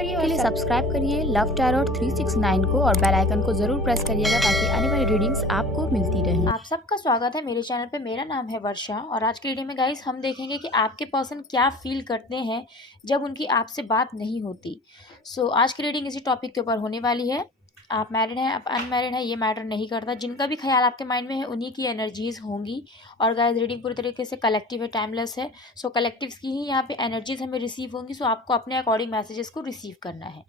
करिए और सब्सक्राइब करिए लव टैरोट 369 को और बेल आइकन को जरूर प्रेस करिएगा ताकि आने वाली रीडिंग्स आपको मिलती रहें। आप सबका स्वागत है मेरे चैनल पे। मेरा नाम है वर्षा और आज की वीडियो में गाइस हम देखेंगे कि आपके पर्सन क्या फील करते हैं जब उनकी आपसे बात नहीं होती। आज की रीडिंग इसी टॉपिक के ऊपर होने वाली है। आप मैरिड हैं, आप अनमैरिड हैं, ये मैटर नहीं करता। जिनका भी ख्याल आपके माइंड में है उन्हीं की एनर्जीज होंगी। और गाइस रीडिंग पूरी तरीके से कलेक्टिव है, टाइमलेस है। कलेक्टिव्स की ही यहाँ पे एनर्जीज हमें रिसीव होंगी। आपको अपने अकॉर्डिंग मैसेजेस को रिसीव करना है।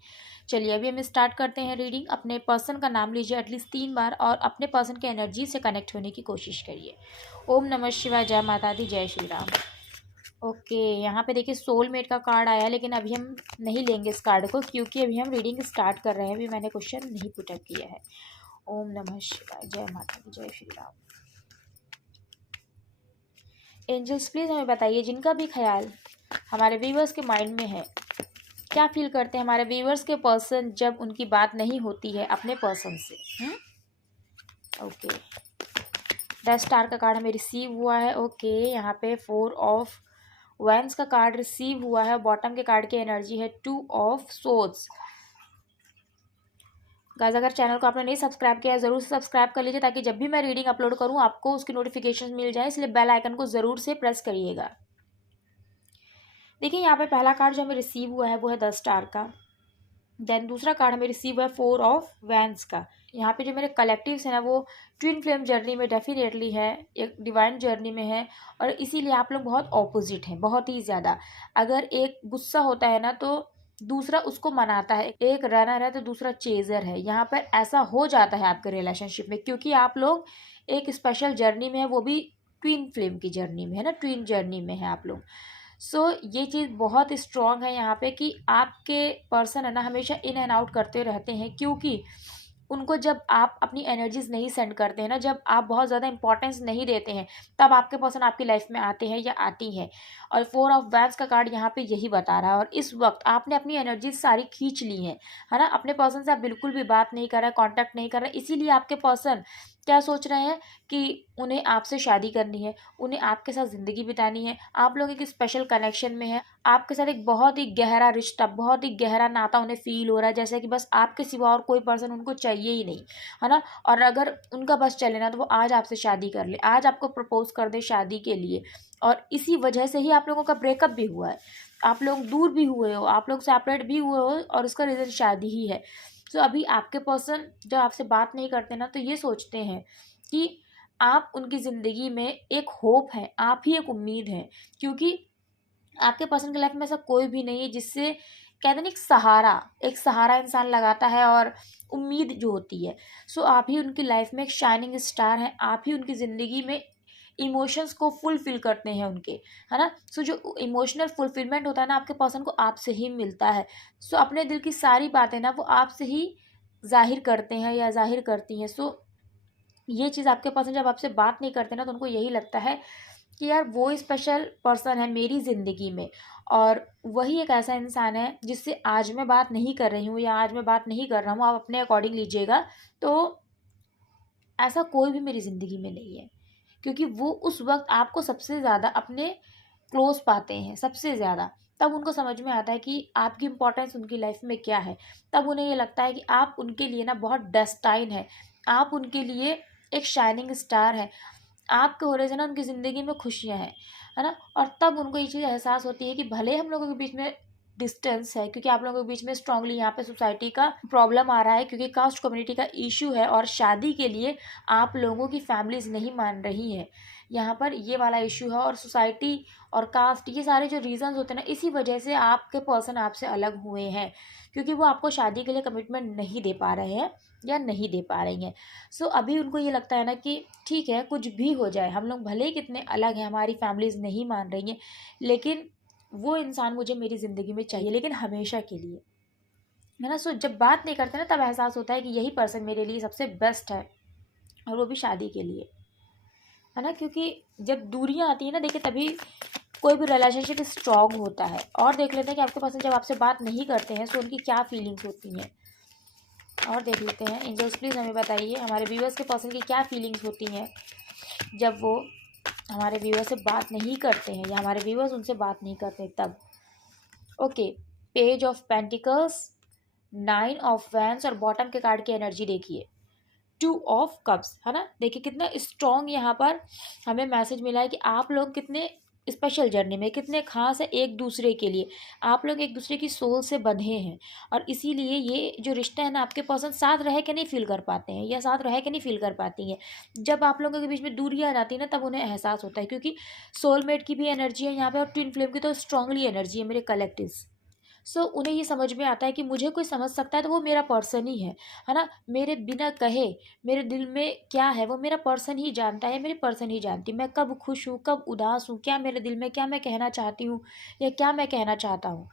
चलिए अभी हम स्टार्ट करते हैं रीडिंग। अपने पर्सन का नाम लीजिए एटलीस्ट 3 बार और अपने पर्सन के एनर्जी से कनेक्ट होने की कोशिश करिए। ओम नमः शिवाय, जय माता दी, जय श्री राम। ओके, यहाँ पे देखिए सोलमेट का कार्ड आया, लेकिन अभी हम नहीं लेंगे इस कार्ड को क्योंकि अभी हम रीडिंग स्टार्ट कर रहे हैं। अभी मैंने क्वेश्चन नहीं पुटअप किया है। ओम नमः शिवाय, जय माता दी, जय श्री राम। एंजल्स प्लीज हमें बताइए जिनका भी ख्याल हमारे व्यूअर्स के माइंड में है, क्या फील करते हैं हमारे व्यूअर्स के पर्सन जब उनकी बात नहीं होती है अपने पर्सन से। ओके, 10 स्टार का कार्ड हमें रिसीव हुआ है। ओके, यहाँ पे 4 ऑफ वैंस का कार्ड रिसीव हुआ है। बॉटम के कार्ड की एनर्जी है 2 ऑफ सोर्ड्स। गाइस अगर चैनल को आपने नहीं सब्सक्राइब किया है ज़रूर से सब्सक्राइब कर लीजिए ताकि जब भी मैं रीडिंग अपलोड करूँ आपको उसकी नोटिफिकेशन मिल जाए, इसलिए बेल आइकन को ज़रूर से प्रेस करिएगा। देखिए यहाँ पे पहला कार्ड जो हमें रिसीव हुआ है वो है 10 स्टार का। देन दूसरा कार्ड हमें रिसीव हुआ है 4 ऑफ वैंस का। यहाँ पे जो मेरे कलेक्टिव्स हैं ना वो ट्विन फ्लेम जर्नी में डेफिनेटली है, एक डिवाइन जर्नी में है। और इसीलिए आप लोग बहुत ऑपोजिट हैं, बहुत ही ज़्यादा। अगर एक गुस्सा होता है ना तो दूसरा उसको मनाता है, एक रनर है तो दूसरा चेजर है। यहाँ पर ऐसा हो जाता है आपके रिलेशनशिप में क्योंकि आप लोग एक स्पेशल जर्नी में है, वो भी ट्विन फ्लेम की जर्नी में है ना, ट्विन जर्नी में है आप लोग। ये चीज़ बहुत स्ट्रॉन्ग है यहाँ पे कि आपके पर्सन है ना हमेशा इन एंड आउट करते रहते हैं क्योंकि उनको जब आप अपनी एनर्जीज नहीं सेंड करते हैं ना, जब आप बहुत ज़्यादा इंपॉर्टेंस नहीं देते हैं, तब आपके पर्सन आपकी लाइफ में आते हैं या आती हैं। और 4 ऑफ वैंस का कार्ड यहाँ पे यही बता रहा है। और इस वक्त आपने अपनी एनर्जीज सारी खींच ली हैं, है ना। अपने पर्सन से आप बिल्कुल भी बात नहीं कर रहे, कॉन्टैक्ट नहीं कर रहे। इसीलिए आपके पर्सन क्या सोच रहे हैं कि उन्हें आपसे शादी करनी है, उन्हें आपके साथ ज़िंदगी बितानी है। आप लोग एक स्पेशल कनेक्शन में है, आपके साथ एक बहुत ही गहरा रिश्ता, बहुत ही गहरा नाता उन्हें फील हो रहा है, जैसे कि बस आपके सिवा और कोई पर्सन उनको चाहिए ही नहीं, है ना। और अगर उनका बस चले ना तो वो आज आपसे शादी कर ले, आज आपको प्रपोज कर दे शादी के लिए। और इसी वजह से ही आप लोगों का ब्रेकअप भी हुआ है, आप लोग दूर भी हुए हो, आप लोग सेपरेट भी हुए हो और उसका रीज़न शादी ही है। अभी आपके पर्सन जब आपसे बात नहीं करते ना तो ये सोचते हैं कि आप उनकी ज़िंदगी में एक होप है, आप ही एक उम्मीद हैं। क्योंकि आपके पर्सन की लाइफ में ऐसा कोई भी नहीं है जिससे कहते हैं ना एक सहारा इंसान लगाता है और उम्मीद जो होती है। आप ही उनकी लाइफ में एक शाइनिंग स्टार हैं, आप ही उनकी ज़िंदगी में इमोशंस को फुलफिल करते हैं उनके, है ना। जो इमोशनल फुलफिलमेंट होता है ना आपके पर्सन को आपसे ही मिलता है। अपने दिल की सारी बातें ना वो आपसे ही जाहिर करते हैं या जाहिर करती हैं। ये चीज़ आपके पर्सन जब आपसे बात नहीं करते ना तो उनको यही लगता है कि यार वो स्पेशल पर्सन है मेरी ज़िंदगी में और वही एक ऐसा इंसान है जिससे आज मैं बात नहीं कर रही हूँ या आज मैं बात नहीं कर रहा हूँ, आप अपने अकॉर्डिंग लीजिएगा। तो ऐसा कोई भी मेरी ज़िंदगी में नहीं है क्योंकि वो उस वक्त आपको सबसे ज़्यादा अपने क्लोज पाते हैं, सबसे ज़्यादा। तब उनको समझ में आता है कि आपकी इम्पोर्टेंस उनकी लाइफ में क्या है। तब उन्हें ये लगता है कि आप उनके लिए ना बहुत डेस्टाइन है, आप उनके लिए एक शाइनिंग स्टार है, आपके होने से ना उनकी ज़िंदगी में खुशियाँ हैं, है ना। और तब उनको ये चीज़ एहसास होती है कि भले हम लोगों के बीच में डिस्टेंस है क्योंकि आप लोगों के बीच में स्ट्रांगली यहाँ पे सोसाइटी का प्रॉब्लम आ रहा है क्योंकि कास्ट कम्युनिटी का इशू है और शादी के लिए आप लोगों की फैमिलीज नहीं मान रही हैं। यहाँ पर ये वाला इशू है और सोसाइटी और कास्ट, ये सारे जो रीजंस होते हैं ना, इसी वजह से आपके पर्सन आपसे अलग हुए हैं क्योंकि वो आपको शादी के लिए कमिटमेंट नहीं दे पा रहे हैं या नहीं दे पा रही हैं। अभी उनको ये लगता है ना कि ठीक है कुछ भी हो जाए, हम लोग भले ही कितने अलग हैं, हमारी फैमिलीज नहीं मान रही हैं, लेकिन वो इंसान मुझे मेरी ज़िंदगी में चाहिए, लेकिन हमेशा के लिए, है ना। जब बात नहीं करते ना तब एहसास होता है कि यही पर्सन मेरे लिए सबसे बेस्ट है और वो भी शादी के लिए, है ना। क्योंकि जब दूरियां आती है ना देखिए तभी कोई भी रिलेशनशिप स्ट्रॉन्ग होता है। और देख लेते हैं कि आपके पर्सन जब आपसे बात नहीं करते हैं तो उनकी क्या फीलिंग्स होती हैं। और देख लेते हैं एंजल्स प्लीज़ हमें बताइए हमारे व्यूअर्स के पर्सन की क्या फीलिंग्स होती हैं जब वो हमारे व्यूअर्स से बात नहीं करते हैं या हमारे व्यूअर्स उनसे बात नहीं करते तब। Okay, page of pentacles, 9 of wands और बॉटम के कार्ड की एनर्जी देखिए, 2 ऑफ कप्स, है ना। देखिए कितना स्ट्रॉन्ग यहाँ पर हमें मैसेज मिला है कि आप लोग कितने स्पेशल जर्नी में, कितने खास है एक दूसरे के लिए। आप लोग एक दूसरे की सोल से बंधे हैं और इसीलिए ये जो रिश्ता है ना, आपके पर्सन साथ रह के नहीं फील कर पाते हैं या साथ रह के नहीं फील कर पाती हैं। जब आप लोगों के बीच में दूरियां आ जाती है ना, तब उन्हें एहसास होता है, क्योंकि सोलमेट की भी एनर्जी है यहाँ पे और ट्विन फ्लेम की तो स्ट्रांगली एनर्जी है मेरे कलेक्टिव्स। सो उन्हें ये समझ में आता है कि मुझे कोई समझ सकता है तो वो मेरा पर्सन ही है ना। मेरे बिना कहे मेरे दिल में क्या है वो मेरा पर्सन ही जानता है, मेरी पर्सन ही जानती, मैं कब खुश हूँ कब उदास हूँ, क्या मेरे दिल में, क्या मैं कहना चाहती हूँ या क्या मैं कहना चाहता हूँ।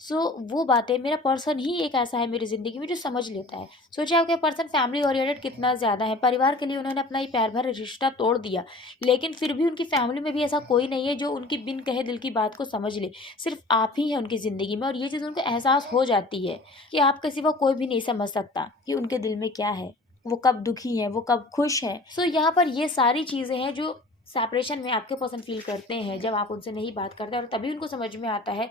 सो वो बातें मेरा पर्सन ही एक ऐसा है मेरी ज़िंदगी में जो समझ लेता है। सोचिए आपके पर्सन फैमिली ओरिएंटेड कितना ज़्यादा है, परिवार के लिए उन्होंने अपना ही प्यार भरा रिश्ता तोड़ दिया, लेकिन फिर भी उनकी फैमिली में भी ऐसा कोई नहीं है जो उनकी बिन कहे दिल की बात को समझ ले। सिर्फ आप ही हैं उनकी ज़िंदगी में और ये चीज़ उनको एहसास हो जाती है कि आपके सिवा कोई भी नहीं समझ सकता कि उनके दिल में क्या है, वो कब दुखी हैं, वो कब खुश हैं। सो यहाँ पर ये सारी चीज़ें हैं जो सेपरेशन में आपके पर्सन फील करते हैं जब आप उनसे नहीं बात करते, और तभी उनको समझ में आता है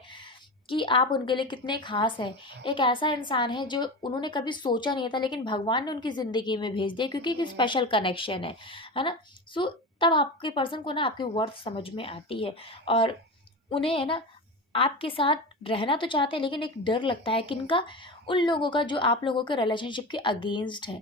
कि आप उनके लिए कितने खास हैं। एक ऐसा इंसान है जो उन्होंने कभी सोचा नहीं था, लेकिन भगवान ने उनकी ज़िंदगी में भेज दिया क्योंकि एक स्पेशल कनेक्शन है ना। सो तब आपके पर्सन को ना आपकी वर्थ समझ में आती है और उन्हें है ना आपके साथ रहना तो चाहते हैं, लेकिन एक डर लगता है किनका, उन लोगों का जो आप लोगों के रिलेशनशिप के अगेंस्ट हैं,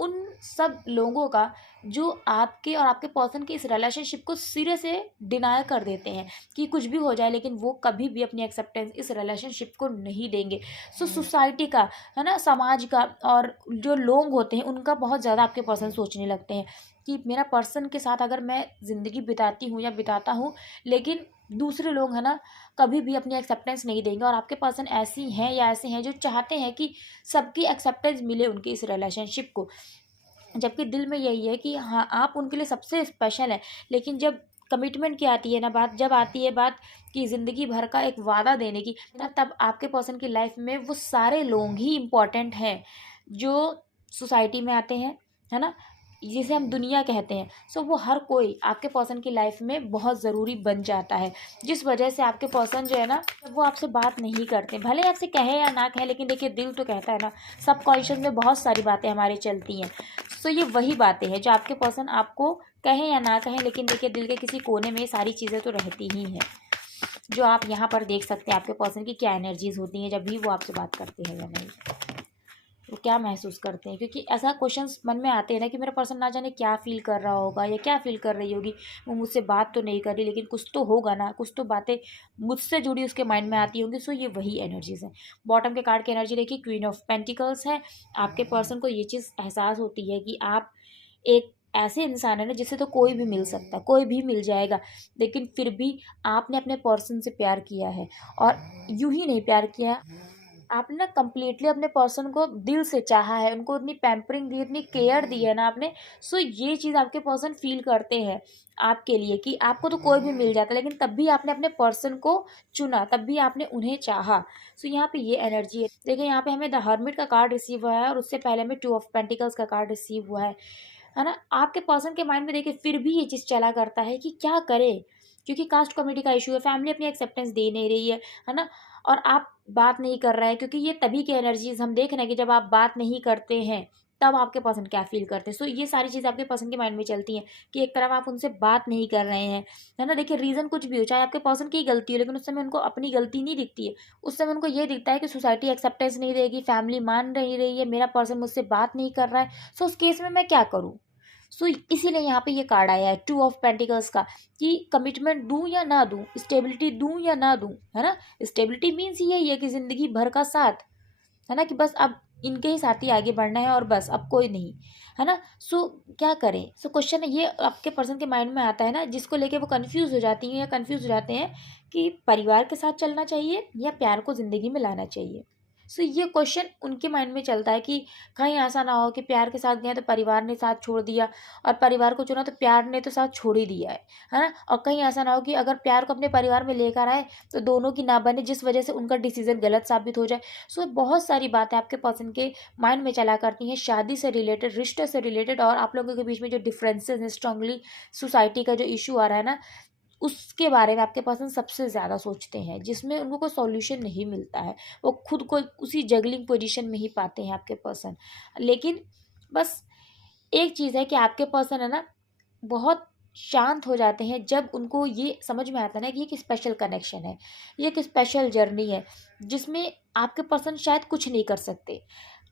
उन सब लोगों का जो आपके और आपके पर्सन के इस रिलेशनशिप को सिरे से डिनाई कर देते हैं कि कुछ भी हो जाए, लेकिन वो कभी भी अपनी एक्सेप्टेंस इस रिलेशनशिप को नहीं देंगे। सो सोसाइटी का, है ना, समाज का और जो लोग होते हैं उनका बहुत ज़्यादा आपके पर्सन सोचने लगते हैं कि मेरा पर्सन के साथ अगर मैं ज़िंदगी बिताती हूँ या बिताता हूँ, लेकिन दूसरे लोग है ना कभी भी अपनी एक्सेप्टेंस नहीं देंगे। और आपके पर्सन ऐसी हैं या ऐसे हैं जो चाहते हैं कि सबकी एक्सेप्टेंस मिले उनके इस रिलेशनशिप को, जबकि दिल में यही है कि हाँ आप उनके लिए सबसे स्पेशल है। लेकिन जब कमिटमेंट की आती है ना बात, जब आती है बात कि ज़िंदगी भर का एक वादा देने की ना, तब आपके पर्सन की लाइफ में वो सारे लोग ही इम्पोर्टेंट हैं जो सोसाइटी में आते हैं, है ना, जिसे हम दुनिया कहते हैं। सो वो हर कोई आपके पर्सन की लाइफ में बहुत ज़रूरी बन जाता है, जिस वजह से आपके पर्सन जो है ना वो आपसे बात नहीं करते, भले आपसे कहे या ना कहे, लेकिन देखिए दिल तो कहता है ना, सबकॉन्शियस में बहुत सारी बातें हमारी चलती हैं। सो ये वही बातें हैं जो आपके पर्सन आपको कहें या ना कहें, लेकिन देखिए दिल के किसी कोने में सारी चीज़ें तो रहती ही हैं, जो आप यहाँ पर देख सकते हैं आपके पर्सन की क्या एनर्जीज होती हैं जब भी वो आपसे बात करते हैं या नहीं, वो क्या महसूस करते हैं। क्योंकि ऐसा क्वेश्चंस मन में आते हैं ना कि मेरा पर्सन ना जाने क्या फील कर रहा होगा या क्या फील कर रही होगी, वो मुझसे बात तो नहीं कर रही, लेकिन कुछ तो होगा ना, कुछ तो बातें मुझसे जुड़ी उसके माइंड में आती होंगी। सो ये वही एनर्जीज हैं। बॉटम के कार्ड की एनर्जी देखिए, क्वीन ऑफ पेंटिकल्स है। आपके पर्सन को ये चीज़ एहसास होती है कि आप एक ऐसे इंसान है ना जिससे तो कोई भी मिल सकता है, कोई भी मिल जाएगा, लेकिन फिर भी आपने अपने पर्सन से प्यार किया है। और यूं ही नहीं प्यार किया है, आपने ना कंप्लीटली अपने पर्सन को दिल से चाहा है, उनको इतनी पैम्परिंग दी, इतनी केयर दी है ना आपने। सो ये चीज़ आपके पर्सन फील करते हैं आपके लिए कि आपको तो कोई भी मिल जाता, लेकिन तब भी आपने अपने पर्सन को चुना, तब भी आपने उन्हें चाहा। सो यहाँ पे ये एनर्जी है। देखिए यहाँ पे हमें द हर्मिट का कार्ड रिसीव हुआ है और उससे पहले हमें 2 ऑफ पेंटिकल्स का कार्ड रिसीव हुआ है ना। आपके पर्सन के माइंड में देखिए फिर भी ये चीज़ चला करता है कि क्या करे, क्योंकि कास्ट कम्युनिटी का इशू है, फैमिली अपनी एक्सेप्टेंस दे नहीं रही है ना, और आप बात नहीं कर रहे हैं, क्योंकि ये तभी की एनर्जीज हम देख रहे हैं कि जब आप बात नहीं करते हैं तब आपके पर्सन क्या फील करते हैं। सो ये सारी चीज़ आपके पर्सन के माइंड में चलती हैं कि एक तरफ आप उनसे बात नहीं कर रहे हैं, है ना। देखिए रीज़न कुछ भी हो, चाहे आपके पर्सन की गलती हो, लेकिन उस समय उनको अपनी गलती नहीं दिखती है। उस समय उनको ये दिखता है कि सोसाइटी एक्सेप्टेंस नहीं देगी, फैमिली मान नहीं रही है, मेरा पर्सन मुझसे बात नहीं कर रहा है। सो उस केस में मैं क्या करूँ। सो इसीलिए यहाँ पे ये कार्ड आया है 2 ऑफ पेंटिकल्स का, कि कमिटमेंट दूं या ना दूं, स्टेबिलिटी दूं या ना दूं, है ना। स्टेबिलिटी मीन्स यही है कि ज़िंदगी भर का साथ, है ना, कि बस अब इनके ही साथ ही आगे बढ़ना है और बस अब कोई नहीं, है ना। सो क्या करें। सो क्वेश्चन ये आपके पर्सन के माइंड में आता है ना, जिसको लेके वो कंफ्यूज हो जाती हैं या कंफ्यूज हो जाते हैं कि परिवार के साथ चलना चाहिए या प्यार को ज़िंदगी में लाना चाहिए। सो ये क्वेश्चन उनके माइंड में चलता है कि कहीं ऐसा ना हो कि प्यार के साथ गए तो परिवार ने साथ छोड़ दिया, और परिवार को चुना तो प्यार ने तो साथ छोड़ ही दिया है ना। और कहीं ऐसा ना हो कि अगर प्यार को अपने परिवार में लेकर आए तो दोनों की ना बने, जिस वजह से उनका डिसीजन गलत साबित हो जाए। सो बहुत सारी बातें आपके पर्सन के माइंड में चला करती हैं, शादी से रिलेटेड, रिश्ते से रिलेटेड, और आप लोगों के बीच में जो डिफरेंसेस हैं, स्ट्रांगली सोसाइटी का जो इशू आ रहा है ना, उसके बारे में आपके पर्सन सबसे ज़्यादा सोचते हैं, जिसमें उनको कोई सॉल्यूशन नहीं मिलता है। वो खुद को उसी जगलिंग पोजीशन में ही पाते हैं आपके पर्सन। लेकिन बस एक चीज़ है कि आपके पर्सन है ना, बहुत शांत हो जाते हैं जब उनको ये समझ में आता है ना कि ये एक स्पेशल कनेक्शन है, ये एक स्पेशल जर्नी है, जिसमें आपके पर्सन शायद कुछ नहीं कर सकते।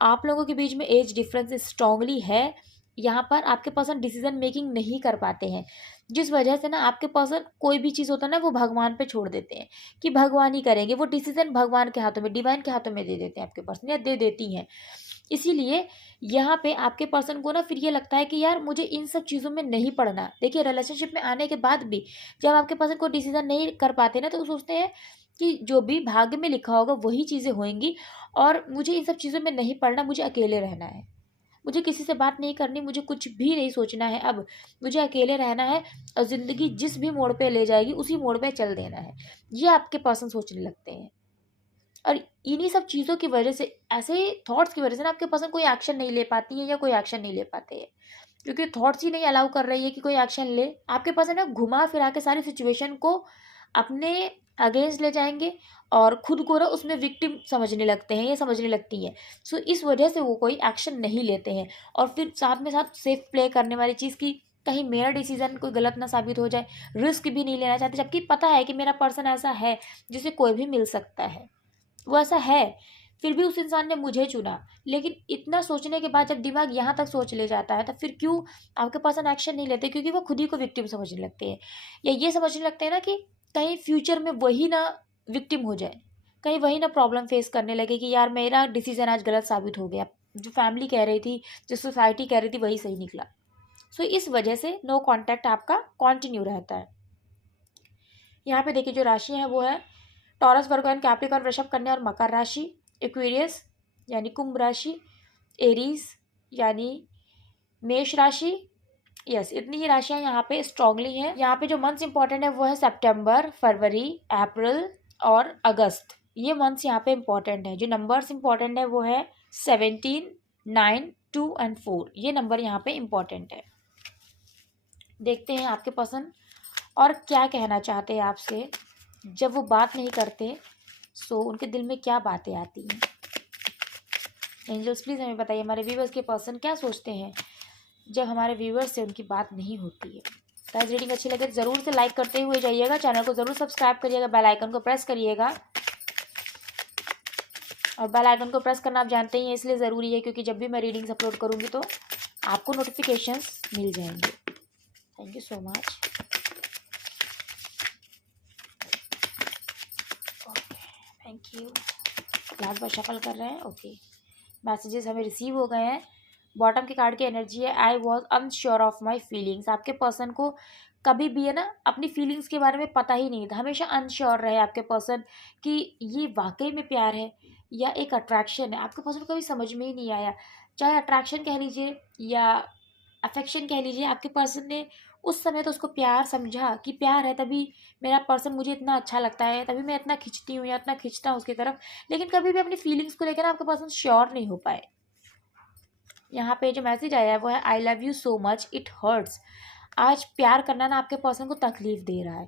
आप लोगों के बीच में एज डिफरेंस स्ट्रांगली है, यहाँ पर आपके पर्सन डिसीजन मेकिंग नहीं कर पाते हैं, जिस वजह से ना आपके पर्सन कोई भी चीज़ होता है ना वो भगवान पे छोड़ देते हैं कि भगवान ही करेंगे। वो डिसीजन भगवान के हाथों में, डिवाइन के हाथों में दे देते हैं आपके पर्सन, या दे देती हैं। इसीलिए यहाँ पे आपके पर्सन को ना फिर ये लगता है कि यार मुझे इन सब चीज़ों में नहीं पड़ना। देखिए, रिलेशनशिप में आने के बाद भी जब आपके पर्सन कोई डिसीजन नहीं कर पाते ना, तो वो सोचते हैं कि जो भी भाग्य में लिखा होगा वही चीज़ें होंगी, और मुझे इन सब चीज़ों में नहीं पड़ना, मुझे अकेले रहना है, मुझे किसी से बात नहीं करनी, मुझे कुछ भी नहीं सोचना है, अब मुझे अकेले रहना है, और ज़िंदगी जिस भी मोड़ पे ले जाएगी उसी मोड़ पे चल देना है। ये आपके पर्सन सोचने लगते हैं। और इन्हीं सब चीज़ों की वजह से, ऐसे थॉट्स की वजह से ना आपके पर्सन कोई एक्शन नहीं ले पाती है या कोई एक्शन नहीं ले पाते हैं, क्योंकि थॉट्स ही नहीं अलाउ कर रही है कि कोई एक्शन ले। आपके पर्सन ना घुमा फिरा के सारी सिचुएशन को अपने अगेंस्ट ले जाएंगे, और खुद को ना उसमें विक्टिम समझने लगते हैं या समझने लगती हैं। सो इस वजह से वो कोई एक्शन नहीं लेते हैं, और फिर साथ में साथ सेफ प्ले करने वाली चीज़ की, कहीं मेरा डिसीजन कोई गलत ना साबित हो जाए, रिस्क भी नहीं लेना चाहते, जबकि पता है कि मेरा पर्सन ऐसा है जिसे कोई भी मिल सकता है, वो ऐसा है, फिर भी उस इंसान ने मुझे चुना। लेकिन इतना सोचने के बाद जब दिमाग यहाँ तक सोच ले जाता है, तो फिर क्यों आपके पर्सन एक्शन नहीं लेते? क्योंकि वो खुद ही को विक्टिम समझने लगते हैं, या ये समझने लगते हैं ना कि कहीं फ्यूचर में वही ना विक्टिम हो जाए, कहीं वही ना प्रॉब्लम फेस करने लगे कि यार मेरा डिसीजन आज गलत साबित हो गया, जो फैमिली कह रही थी, जो सोसाइटी कह रही थी, वही सही निकला। सो इस वजह से नो कॉन्टैक्ट आपका कॉन्टिन्यू रहता है। यहाँ पे देखिए, जो राशि है वो है टॉरस, वर्गो एंड कैप्रिकॉर्न, वृषभ, कन्या और मकर राशि, एक्वेरियस यानी कुंभ राशि, एरीज यानी मेष राशि। यस, इतनी ही राशियाँ यहाँ पे स्ट्रांगली हैं। यहाँ पे जो मंथ्स इंपॉर्टेंट है वो है सितंबर, फरवरी, अप्रैल और अगस्त। ये मंथ्स यहाँ पे इंपॉर्टेंट है। जो नंबर्स इंपॉर्टेंट है वो है 17, 9, 2 एंड 4। ये नंबर यहाँ पे इंपॉर्टेंट है। देखते हैं आपके पर्सन और क्या कहना चाहते हैं आपसे। जब वो बात नहीं करते, सो उनके दिल में क्या बातें आती हैं। एंजल्स प्लीज़ हमें बताइए, हमारे व्यूवर्स के पर्सन क्या सोचते हैं जब हमारे व्यूवर्स से उनकी बात नहीं होती है। गाइस, रीडिंग अच्छी लगे तो ज़रूर से लाइक करते हुए जाइएगा, चैनल को ज़रूर सब्सक्राइब करिएगा, बेल आइकन को प्रेस करिएगा। और बेल आइकन को प्रेस करना आप जानते ही हैं, इसलिए ज़रूरी है क्योंकि जब भी मैं रीडिंग्स अपलोड करूँगी तो आपको नोटिफिकेशंस मिल जाएंगे। Thank you so much. Thank you. Last bar shuffle कर रहे हैं। ओके, मैसेजेस हमें रिसीव हो गए हैं। बॉटम के कार्ड की एनर्जी है, I was unsure of my feelings. आपके पर्सन को कभी भी है ना अपनी फीलिंग्स के बारे में पता ही नहीं था, हमेशा अनश्योर रहे आपके पर्सन कि ये वाकई में प्यार है या एक अट्रैक्शन है। आपके पर्सन को कभी समझ में ही नहीं आया, चाहे अट्रैक्शन कह लीजिए या अफेक्शन कह लीजिए। आपके पर्सन ने उस समय तो उसको प्यार समझा कि प्यार है, तभी मेरा पर्सन मुझे इतना अच्छा लगता है, तभी मैं इतना खिंचती हूँ या इतना खिंचता हूँ उसकी तरफ। लेकिन कभी भी अपनी फीलिंग्स को लेकर आपके पर्सन श्योर नहीं हो पाए। यहाँ पे जो मैसेज आया है वो है, I love you so much it hurts. आज प्यार करना ना आपके पर्सन को तकलीफ दे रहा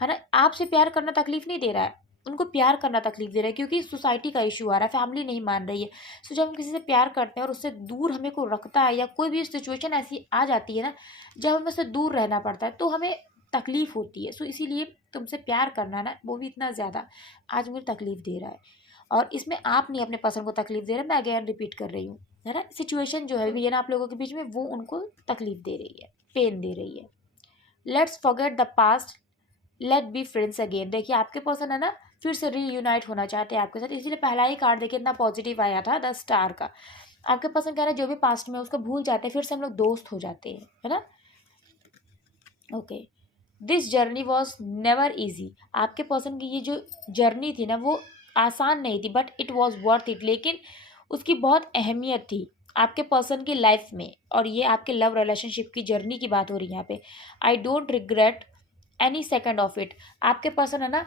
है ना। आपसे प्यार करना तकलीफ नहीं दे रहा है, उनको प्यार करना तकलीफ दे रहा है, क्योंकि सोसाइटी का इशू आ रहा है, फैमिली नहीं मान रही है। सो जब हम किसी से प्यार करते हैं और उससे दूर हमें को रखता है, या कोई भी सिचुएशन ऐसी आ जाती है ना जब हमें उससे दूर रहना पड़ता है, तो हमें तकलीफ होती है। सो इसीलिए तुमसे प्यार करना ना, वो भी इतना ज़्यादा आज मुझे तकलीफ दे रहा है। और इसमें आप नहीं अपने पर्सन को तकलीफ दे रहे, मैं अगेन रिपीट कर रही हूँ, है ना। सिचुएशन जो है ये ना आप लोगों के बीच में, वो उनको तकलीफ दे रही है, पेन दे रही है। Let's forget the past, let be friends again. देखिए, आपके पर्सन है ना फिर से रीयूनाइट होना चाहते हैं आपके साथ, इसीलिए पहला ही कार्ड देखिए इतना पॉजिटिव आया था, 10 स्टार का। आपके पर्सन कह रहे हैं जो भी पास्ट में उसको भूल जाते हैं, फिर से हम लोग दोस्त हो जाते हैं, है ना। Okay, this journey was never easy. आपके पर्सन की ये जो जर्नी थी ना वो आसान नहीं थी, but it was worth it. लेकिन उसकी बहुत अहमियत थी आपके पर्सन की लाइफ में, और ये आपके लव रिलेशनशिप की जर्नी की बात हो रही है यहाँ पे। I don't regret any second of it. आपके पर्सन है ना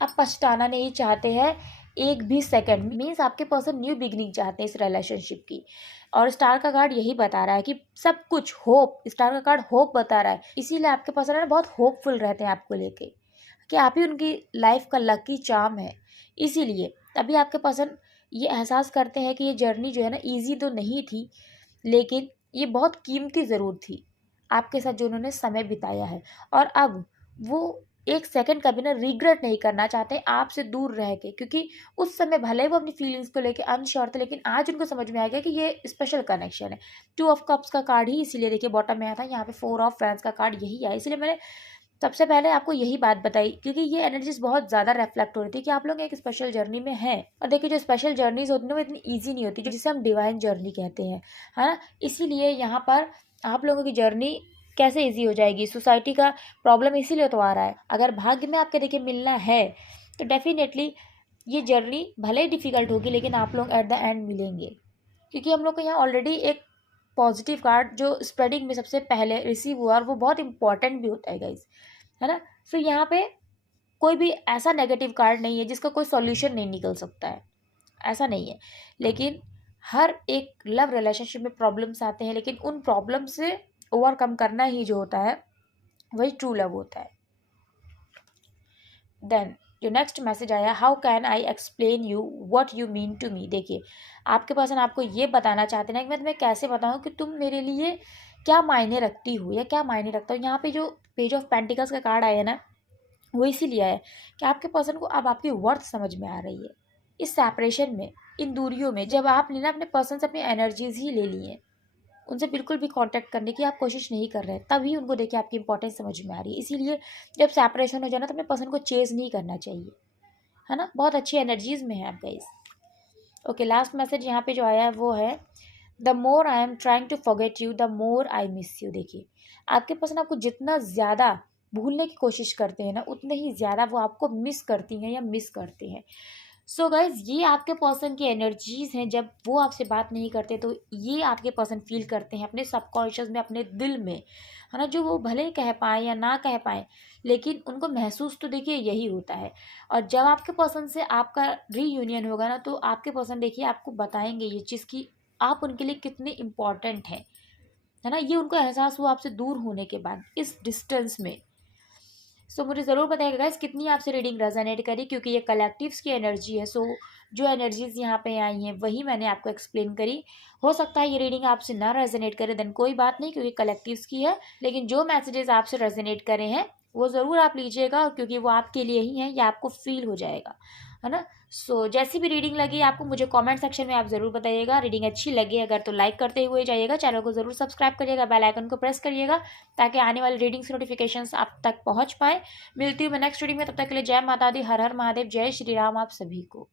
अब पछताना नहीं चाहते हैं एक भी सेकंड। मीन्स आपके पर्सन न्यू बिगनिंग चाहते हैं इस रिलेशनशिप की। और स्टार का कार्ड यही बता रहा है कि सब कुछ होप, स्टार का कार्ड होप बता रहा है, इसीलिए आपके पर्सन है ना बहुत होपफुल रहते हैं आपको लेके कि आप ही उनकी लाइफ का लकी चार्म है। इसीलिए तभी आपके पर्सन ये एहसास करते हैं कि ये जर्नी जो है ना ईजी तो नहीं थी, लेकिन ये बहुत कीमती ज़रूर थी आपके साथ जो उन्होंने समय बिताया है। और अब वो एक सेकंड का भी ना रिग्रेट नहीं करना चाहते आपसे दूर रह के, क्योंकि उस समय भले ही वो अपनी फीलिंग्स को लेके अनश्योर थे, लेकिन आज उनको समझ में आ गया कि ये स्पेशल कनेक्शन है। 2 ऑफ कप्स का कार्ड ही इसीलिए देखिए बॉटम में आया था, यहाँ पे 4 ऑफ फैंस का कार्ड यही आया। इसलिए मैंने सबसे पहले आपको यही बात बताई, क्योंकि ये एनर्जीज बहुत ज़्यादा रिफ्लेक्ट हो रही थी कि आप लोग एक स्पेशल जर्नी में हैं। और देखिए जो स्पेशल जर्नीज होती है वो इतनी ईजी नहीं होती, जिसे हम डिवाइन जर्नी कहते हैं, है ना। इसीलिए यहाँ पर आप लोगों की जर्नी कैसे इजी हो जाएगी। सोसाइटी का प्रॉब्लम इसीलिए तो आ रहा है। अगर भाग्य में आपके देखिए मिलना है तो डेफिनेटली ये जर्नी भले ही डिफिकल्ट होगी, लेकिन आप लोग एट द एंड मिलेंगे, क्योंकि हम लोग को यहाँ ऑलरेडी एक पॉजिटिव कार्ड जो स्प्रेडिंग में सबसे पहले रिसीव हुआ, और वो बहुत इंपॉर्टेंट भी होता है गाइज, है ना। सो यहाँ पे कोई भी ऐसा नेगेटिव कार्ड नहीं है जिसका कोई सॉल्यूशन नहीं निकल सकता है, ऐसा नहीं है। लेकिन हर एक लव रिलेशनशिप में प्रॉब्लम्स आते हैं, लेकिन उन प्रॉब्लम से ओवरकम करना ही जो होता है वही ट्रू लव होता है। देन जो नेक्स्ट मैसेज आया, how can I explain you what you mean to me. देखिए आपके पर्सन आपको ये बताना चाहते हैं कि मैं तुम्हें कैसे बताऊँ कि तुम मेरे लिए क्या मायने रखती हो या क्या मायने रखता हो। यहाँ पे जो पेज ऑफ पेंटिकल्स का कार्ड आया है ना, वो इसीलिए है कि आपके पर्सन को अब आपकी वर्थ समझ में आ रही है। इस सेपरेशन में, इन दूरियों में, जब आपने ना अपने पर्सन से अपनी एनर्जीज ही ले ली हैं, उनसे बिल्कुल भी कांटेक्ट करने की आप कोशिश नहीं कर रहे हैं, तभी उनको देखिए आपकी इंपॉर्टेंस समझ में आ रही है। इसीलिए जब सेपरेशन हो जाए ना तो अपने पर्सन को चेज नहीं करना चाहिए, है ना। बहुत अच्छी एनर्जीज में है आप गाइस। ओके, लास्ट मैसेज यहाँ पे जो आया है वो है, the more I am trying to forget you the more I miss you. देखिए आपके पर्सन आपको जितना ज़्यादा भूलने की कोशिश करते हैं ना, उतने ही ज़्यादा वो आपको मिस करती हैं या मिस करते हैं। सो गाइज ये आपके पर्सन की एनर्जीज हैं। जब वो आपसे बात नहीं करते तो ये आपके पर्सन फील करते हैं अपने सबकॉन्शियस में, अपने दिल में, है ना। जो वो भले ही कह पाए या ना कह पाए, लेकिन उनको महसूस तो देखिए यही होता है। और जब आपके पर्सन से आपका रीयूनियन होगा ना, तो आपके पर्सन देखिए आपको बताएंगे ये चीज़ कि आप उनके लिए कितने इम्पॉर्टेंट हैं, है ना। ये उनको एहसास हुआ आपसे दूर होने के बाद, इस डिस्टेंस में। सो मुझे ज़रूर बताइएगा गाइस कितनी आपसे रीडिंग रेजोनेट करी, क्योंकि ये कलेक्टिव्स की एनर्जी है। सो जो एनर्जीज यहाँ पे आई हैं वही मैंने आपको एक्सप्लेन करी। हो सकता है ये रीडिंग आपसे ना रेजोनेट करे, देन कोई बात नहीं, क्योंकि कलेक्टिव्स की है। लेकिन जो मैसेजेस आपसे रेजोनेट करे हैं वो ज़रूर आप लीजिएगा, क्योंकि वो आपके लिए ही हैं, या आपको फील हो जाएगा, है ना। सो जैसी भी रीडिंग लगी आपको मुझे कमेंट सेक्शन में आप ज़रूर बताइएगा। रीडिंग अच्छी लगी अगर तो लाइक करते हुए जाइएगा, चैनल को ज़रूर सब्सक्राइब करिएगा, बेल आइकन को प्रेस करिएगा ताकि आने वाली रीडिंग्स की नोटिफिकेशंस आप तक पहुंच पाए। मिलती हूँ मैं नेक्स्ट रीडिंग में, तब तक के लिए जय माता दी, हर हर महादेव, जय श्री राम आप सभी को।